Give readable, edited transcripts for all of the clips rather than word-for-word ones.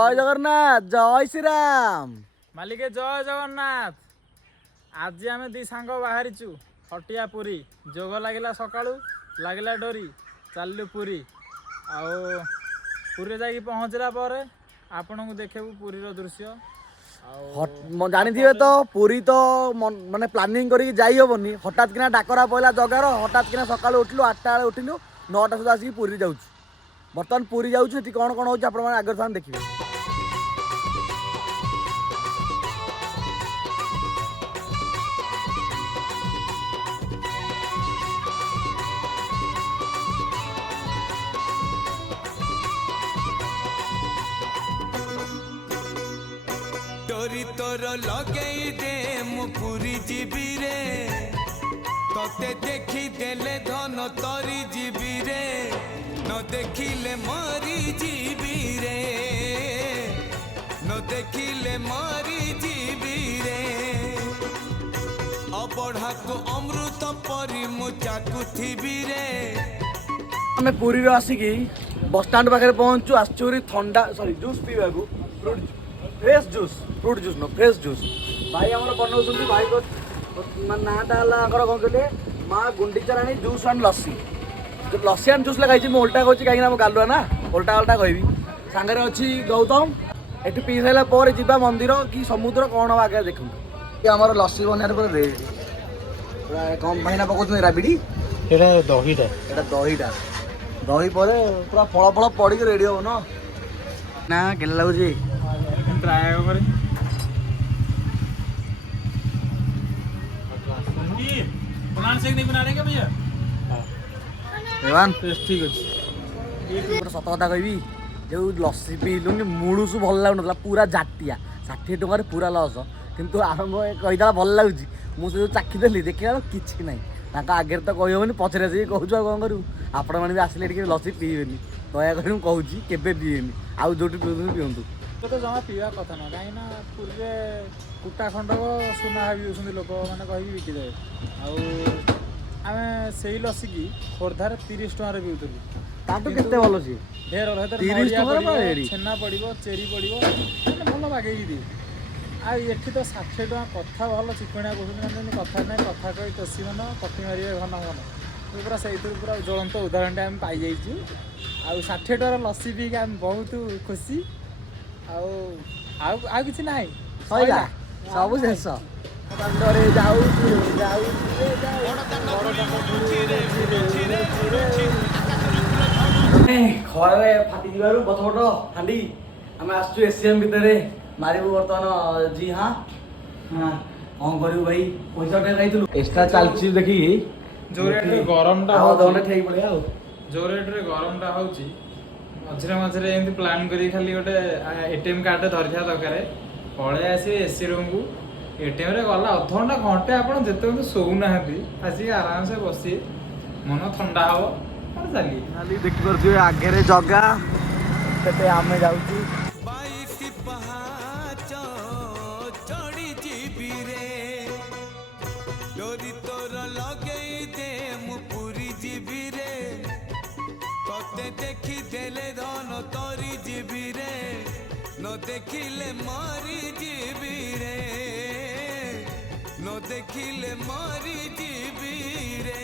जय जगन्नाथ जय श्रीराम मालिके जय जगन्नाथ। आज आम दी सांग बाहरी हटिया पुरी जोग लगिला सकाळू लगिला डोरी चलू पुरी पुरी जाकि पहुँचला पर आपण को देखेबू पुरी रो दृश्य। जानी तो पुरी तो माने प्लानिंग करी जाई होबनी हठात किना डाकरा पइला जगार हठात किना सकाळ उठलु 8टा बेले उठिलु 9टा सुधा आसी पुरी जाउछु। बर्तमान पुरी जाउछु एति कोन कोन होउछ आपण माने आगर थान देखिबे। डोरी तोर लगई दे मु पुरी जीबी रे तते देखी देले धन तोरी जीबी रे न देखिले मरी जीबी रे न देखिले मरी जीबी रे अबढ़ा को अमृत परी मु चाकुथिबी रे। हमें पुरी रो आसिकी बस स्टैंड पाखे पहुंचु आसचुरी ठंडा सॉरी जूस पीवा को fresh juice fruit juice no fresh juice भाई आमर बनाउछन्ती भाई को नाटा हला आकर कोन कहले मां गुंडीचराणी जूस एंड लस्सी जो लस्सी एंड जूस लगाई मैं उल्टा कहूँ कहीं ना गालुआ ना उल्टा उल्टा कहबी सांगरे अच्छी गौतम एठी पी सारा पर जीवा मंदिर कि समुद्र कौन आगे देखु आमर लस्सी बनार पर रेडी पूरा कम भाईना पकाउछन राबिडी एटा दहीटा दहीटा दही पर पूरा फल फल पड़ी रेडी हो ना केला लगुची ट्राए करे बना देंगे भैया देवान ठीक अच्छे सत कथा कहबी जो लस्सी पीलुनि मुड़ुसु भल लगुन पूरा जाटिया 60 टकर पूरा लस किंतु आरंभ कहीदा भल लगुच मुझे चाखीदेली देखा कि ना आगे तो कही हेनी पचर आस कहूँ कौन करूँ आपण मैंने भी आसिले लस्सी पीबेनि दयाकोरी मुझे केवे पीएनि आउ जो पीऊँ तो जमा पीवा कथा ना कहीं पुरी कुटा खंडक सुना भाई लोक मैंने कहीं बिकिदे आम से लस्सी की खोर्धार 30 टकर पीउलु भल सी छेना पड़ो चेरी पड़ो भल बागे दिए आठी तो 60 टका कथा भल चिकणिया कहते कथा ना कथा कही तोषी मन कटी मारे घन घन पूरा से पूरा ज्वलंत उदाहरण आम पाई जाइए 60 टकर लस्सी पीक आम बहुत खुशी आ किसी ना सब शेष खरे फाटी बछ बट हांडी आम आसचु एसीएम भितर मारू बर्तमान जी हाँ हाँ कौन करू भाई पैसा खाई एक्सट्रा चलती देखिए जो रेट गरम ठीक पड़े जो रेट गरम होची मझे मझे एमती प्लान करी खाली गोटे एटीएम कार्ड धरी था दरकार पलि आसवे एसी रूम को एटीएम रे गला अध घंटा घंटे आप जिते शोना आसिक आराम से बसी मन ठंडा हम चलिए देखिए आगे जगह आम जाऊँ डोरी तोर लगई दे मु पुरी जीबी रे तते देखी देले धन तोरी जीबी रे न देखिले मारी जीबी रे न देखिले मारी जीबी रे।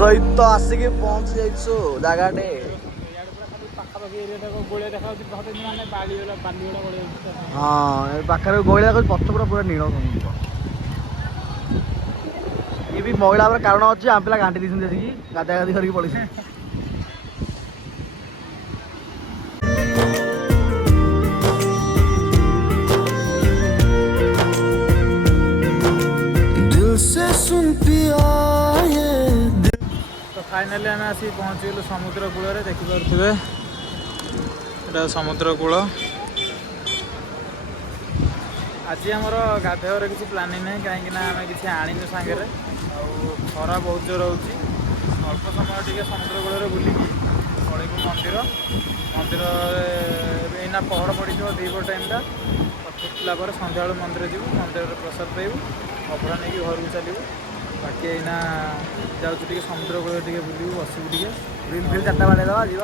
सहित तो आसिक पहुंच जाइछु जगाटे हाँ पाखे गोला पथ पूरा पूरा नील ये भी महिला कारण अच्छे आम पिला घाटी दी गाधा गाधी करके पड़े दिल से सुन पिया फाइनाली आम आसिक पहुँचीगलु समुद्र कूल देखिपे एटा समुद्र कूल। आज आमर गाधोर किसी प्लानिंग ना कहीं आम किसी आणीनु सांगे खरा बहुत जोर हो अल्प समय टे समुद्र कूल बुलिकी पलैबू मंदिर मंदिर एना पहड़ पड़ दीपर टाइमटा फुटला सन्ध्या मंदिर जीव मंदिर प्रसाद पाइबू अभड़ा नहीं घर को चलू बाकी एना जाऊँ समुद्र कूल बुलू बसबू रिल फिल 4टा बाड़े दवा जी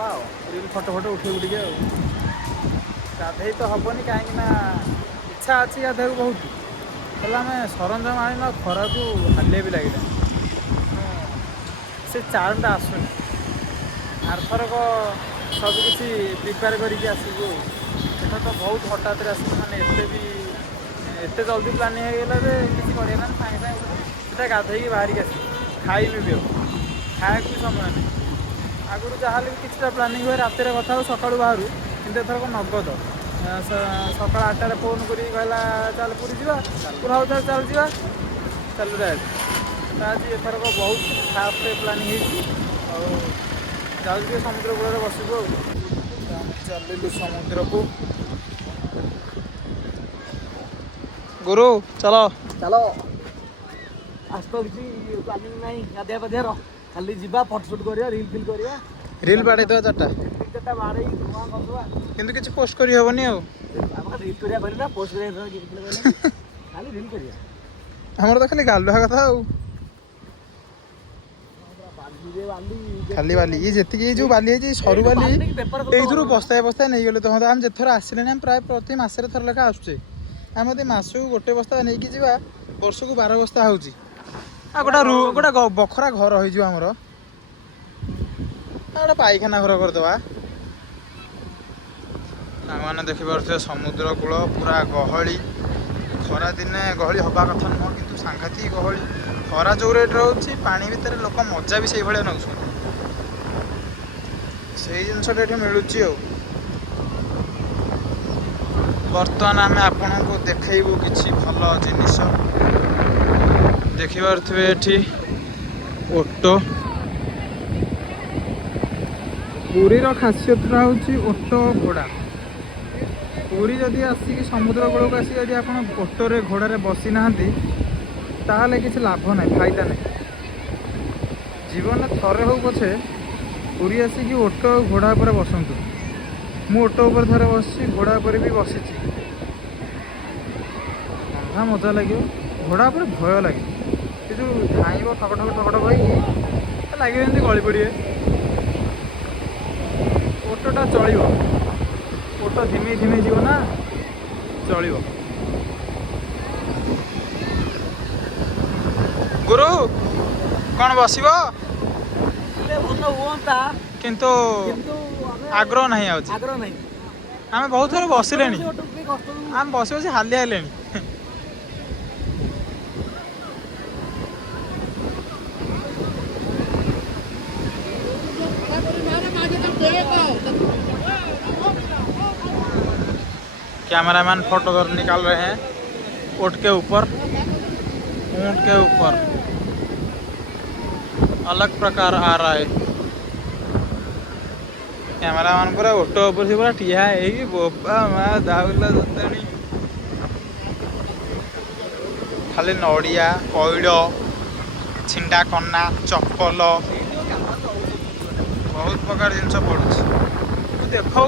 रिल फटो फटो उठेबू टे गाधे तो हेनी कहीं इच्छा अच्छी गाधे बहुत आम सरंजाम आने खरा को हालिया भी लगे से चार्मटा आसुनी आरथरक सबकि प्रिपेयर करके आसबू एटा तो बहुत हठात आस मैंने एत जल्दी प्लानिंग होगा जे किसी करना सागे सागे गाधे बाहर आस खाई भी खाया भी समय नहीं आगुरी जहाँ कि प्लानिंग हुए रात कथा सका बाहर कि एथरक नगद सका 8टार फोन कर कहला चल पूरी जा पूरा चल जा चल आज एथरक बहुत फास्ट प्लानिंग जाऊँ समुद्र कूल बसबू चलू समुद्र को गुरु चलो चलो आज तो किसी प्लानिंग नहीं गाधिया पाधियार खाली जा फटोशुट करिया रिल फिल करिया रिल बाड़े तो 4टा 4टा बाड़े धुआं करदवा किंतु किसी पोस्ट करी हेबनी आ रिल करिया कहली ना पोस्ट करिया खाली रिल करिया हमर तो खाली गालुआ कथा खाली बाली ये जी जो बाली है सरू बाली ये बस्ताए बस्ताए नहीं गले तो आम जेथर आसिले प्राय प्रति मसरे थर लेखा आसुचे आम मासू गोटे बस्ता नहीं कि वर्ष को 12 बस्ता हो गोटे बखरा घर हो गोटे पाइखाना घर करदे आम देखिपे समुद्र कूल पूरा गहली खरा दिने गहली हवा कथा नुह कि सांघातिक गहली खरा जो रेट रोचे पानी भितर लोक मजा भी से भाया नौ से जिनसा मिलूँ बर्तमान आम आपण को देखू कि भल जिनिस देखिपे ये ओटो पुरीर खासियत हूँ ओटो घोड़ा पुरी जदि आसिक समुद्र कूल को आसिक जब आप ओटोरे घोड़े बसी ना ताहले किसी लाभ ना फायदा नहीं जीवन थरे हो पछे पुरी आसिक ओटो घोड़ा पर बसतु मु ओटो पर थरे बस घोड़ा पर भी बसी मजा लगे घोड़ा पर भय लगे जो धाइब ठक ठक ठक ठक लगे गली पड़े ओटोटा चलो ओटो धीमे धीमे जीव ना चलो गुरु कौन बस किंतु आग्रह नहीं आग्रह नहीं आम बहुत थोड़ा बसिले आम बस बस हालिया हेले कैमरामैन फोटो निकाल रहे हैं ऊँट के ऊपर अलग प्रकार आ रहा है कैमरामैन पूरा ओटो ऊपर से पूरा ठिया है बोपा माँ दाउला खाली नड़िया पैड़ छिंडा कन्ना चप्पल बहुत प्रकार जिन पड़ू देखा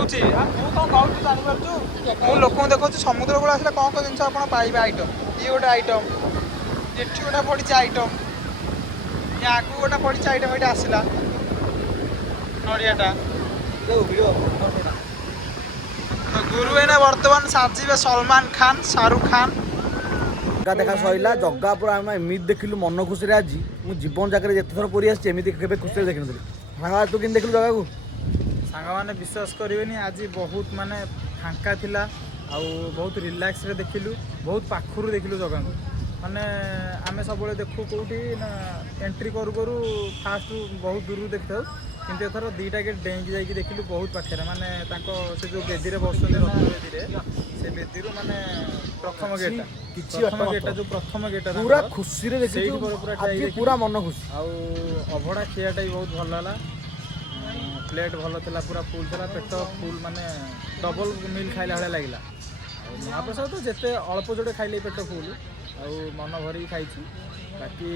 लोक देखा समुद्र कूल आसला कौन कौन जिन पाइबे आइटम ये गोटे आइटम ये गोटे पड़ी आइटम ये आगू गोटे पड़ी आइटम ये आसला नड़ियाटा तो गुरु एना बर्तमान साजिबे सलमान खान शाहरुख खान देखा सैला जगह पूरा आम एमती देखिलु मन खुशी आज मु जीवन जाकर जिते थर पड़ी आमती खुशी देखी नी सागा तू कि देखिलु जगह को सांग मैंने विश्वास करेनि आज बहुत माने फांका थिला आउ बहुत रिलैक्स रे देखिलु बहुत पाखुर देखिलु जगह को माने आमे सब देखू कौटी ना एंट्री करू करू फास्ट बहुत दूर देखते କିନ୍ତୁ ଏଥର ଦୁଇଟା ଗେଟ୍ ଡେଇଁକି ଯାଇକି ଦେଖିଲୁ ବହୁତ ପାଖରେ, ମାନେ ତାଙ୍କ ସେ ଯେଉଁ ବେଦୀରେ ବସୁଛନ୍ତି ରତ୍ନ ବେଦୀରେ, ସେ ବେଦୀରୁ ମାନେ ପ୍ରଥମ ଗେଟ୍ଟା କିଛି ପ୍ରଥମ ବାଟ ଗେଟ୍ଟା ଯେଉଁ ପ୍ରଥମ ଗେଟ୍ଟା ପୁରା ଖୁସିରେ ଦେଖିଛୁ, ସେଇଠି ପୁରା ଠିଆ ଆଜି ହେଇକି ପୁରା ମନ ଖୁସି। ଆଉ ଅଭଡ଼ା ଖିଆଟା ବି ବହୁତ ଭଲ ହେଲା, ପ୍ଲେଟ୍ ଭଲ ଥିଲା, ପୁରା ଫୁଲ୍ ଥିଲା, ପେଟ ଫୁଲ୍, ମାନେ ଡବଲ ମିଲ୍ ଖାଇଲା ଭଳିଆ ଲାଗିଲା। ଆଉ ମହାପ୍ରସାଦ ତ ଯେତେ ଅଳ୍ପ ଯୋଡ଼େ ଖାଇଲେ ପେଟ ଫୁଲ୍, ଆଉ ମନ ଭରିକି ଖାଇଛୁ। ବାକି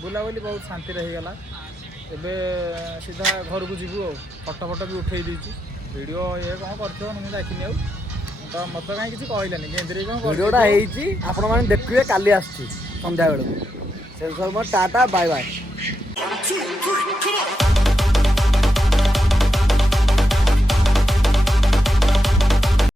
ବୁଲାବୁଲି ବହୁତ ଶାନ୍ତିରେ ହେଇଗଲା। ଏବେ ସିଧା ଘରକୁ ଯିବୁ ଆଉ, ଫଟୋ ବି ଉଠେଇ ଦେଇଛୁ, ଭିଡ଼ିଓ ଇଏ କ'ଣ କରିଥିବ ମୁଁ ଦେଖିନି ଆଉ, ତ ମୋତେ କାହିଁ କିଛି କହିଲାନି କେନ୍ଦ୍ରରେ କ'ଣ ଭିଡ଼ିଓଟା ହେଇଛି, ଆପଣମାନେ ଦେଖିବେ କାଲି ଆସୁଛି ସନ୍ଧ୍ୟାବେଳକୁ। ସେ ସବୁ ଟାଟା ବାଏ ବାଏ।